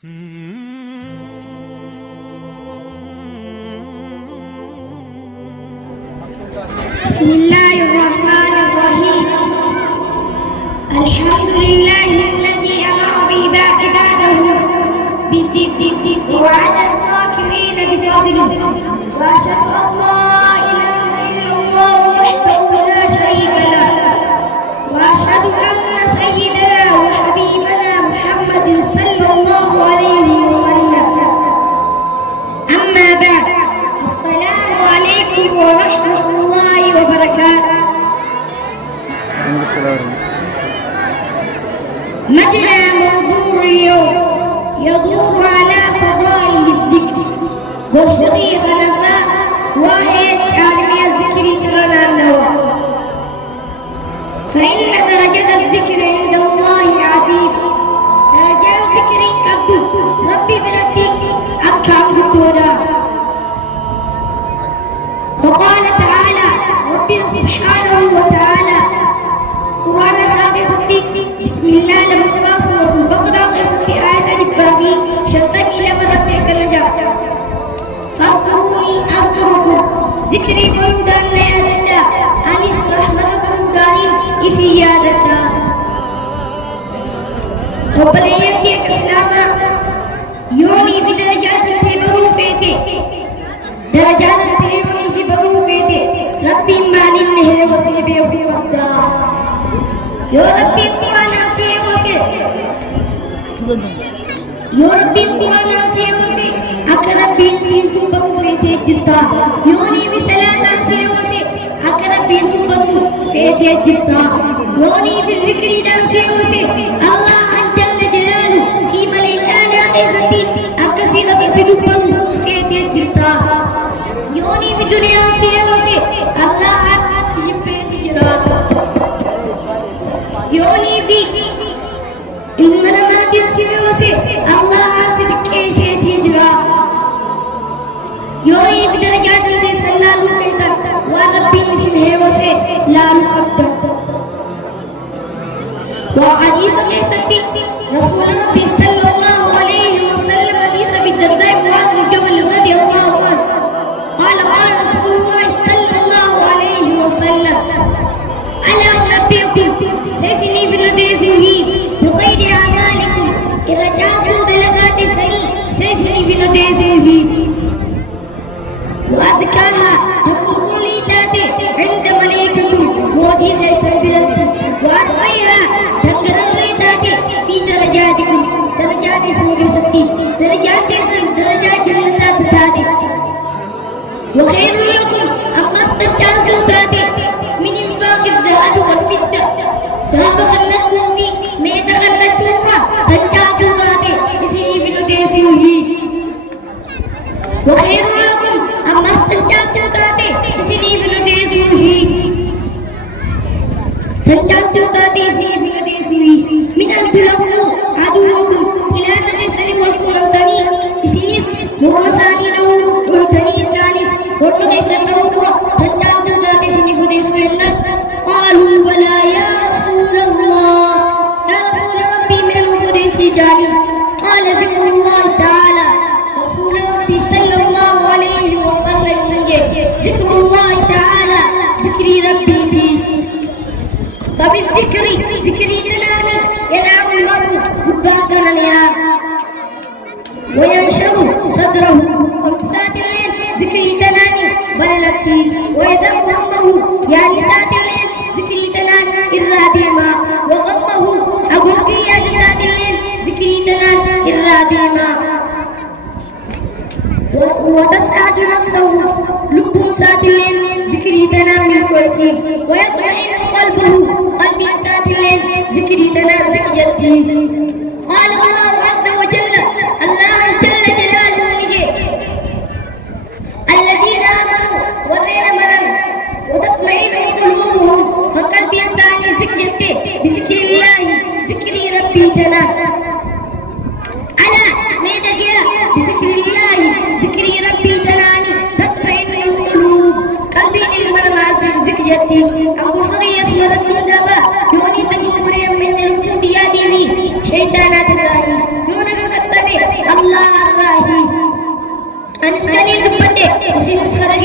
بسم الله الرحمن الرحيم. الحمد لله الذي أمر عباده بالذكر ووعد الذاكرين بفضله، وأشهد أن لا إله إلا الله وحده لا شريك له، وأشهد أن سيدنا وحبيبنا محمد صلى الله عليه وسلم. أما بعد، السلام عليكم ورحمة الله وبركاته. مجرى موضوع اليوم يدور على فضائل الذكر وصغير الأبناء وهي تعلمية الذكر ترى النوى، فإن درجة الذكر عند الله عظيمة. درجة الذكر قد ربي برتي أكام الدولا. وقال تعالى ربي سبحانه وتعالى قرآن ساقي ستي بسم الله لما سورة البقرة قصتي آية الباقي شتى إلى مرتي كالنجاة. فاذكروني أذكركم ذكري قلودان ليادتا أنس رحمة قلوداني إسي يادتا. وبليا كي كسلاما يوني في درجات التبرو فيتي درجات التبرو شبرو فيتي ربي مان النهر وسيبي وقتا يا ربي قرآن سي وسي يا ربي قرآن سي وسي أكربي سينتم بكو فيتي جرتا يوني بسلاة سي وسي أكربي تنبتو فيتي جرتا يوني بالذكر سي وسي الله جل جلاله في ملك آلاء عزتي أكسيغة سدوبه فيتي جرتا يوني بدنيا سي وسي الله سيبيتي جرتا يوني في المنامات سيوسي الله صدق سيتي جرا يوني بدرجات التي سلال فيتر وربي مسمه وسي لا نقدر وحديث قصتي رسول ربي صلى الله عليه وسلم حديث بالدرداء معاذ الجبل رضي الله عنه قال قال رسول الله صلى الله عليه وسلم ألا أنبئكم سيسني في نديسه بخير أعمالكم إذا جاءتوا دلقات سني سيسني في نديسه وأذكاها تقول لي تاتي عند مليككم مودي ليس بلدي وأتقيها تنقر لي تاتي في درجاتكم درجات سنك ستي درجات جنة تاتي وخير لكم أما استجعلتوا تاتي من إنفاق الذهب والفضة ذهب خلتكم في ميت خلتكم تنجابوا غادي يسيني في نديسه وخير لكم أما استنجابتوا غادي يسيني في نديسه تنجابتوا غادي يسيني في نديسه من أن تلقوا عدوكم إلى تغسل والقرآن يسينيس وغساني نور وتني سالس ونغسل نور تنجابتوا غادي يسيني في نديسه قالوا بلى يا رسول الله يا رسول ربي من فديسي جاني قال ذكر الله تعالى رسول ربي صلى الله عليه وسلم ذكر الله تعالى ذكري ربي فيه فبالذكر ذكري تنانا ينام المرء مباكرا ينام وينشر صدره ومسات الليل ذكري تناني بلتي ويذم همه يا نسات الليل ذكري تنان إلا ديما وغمه أقولك يا جسات الليل ذكري تنان إلا ديما وتسعد نفسه لب سات الليل ذكري تنان من كويتي ويطمئن قلبه قلبي سات الليل ذكري تنان زكجتي قال الله عز وجل الله جل جلاله نجي الذين آمنوا ورين مرن وتطمئن قلوبهم فقلبي إنساني زكجتي بذكر الله ذكري ربي تنان على ميدك بذكر الله ذكري ربي تناني تطمئن القلوب قلبي المرمى زكجتي أقول صغير اسمه الدنيا يوني تقول من الوجود يا ديني شيطان sekali yang dubbadde isinis kana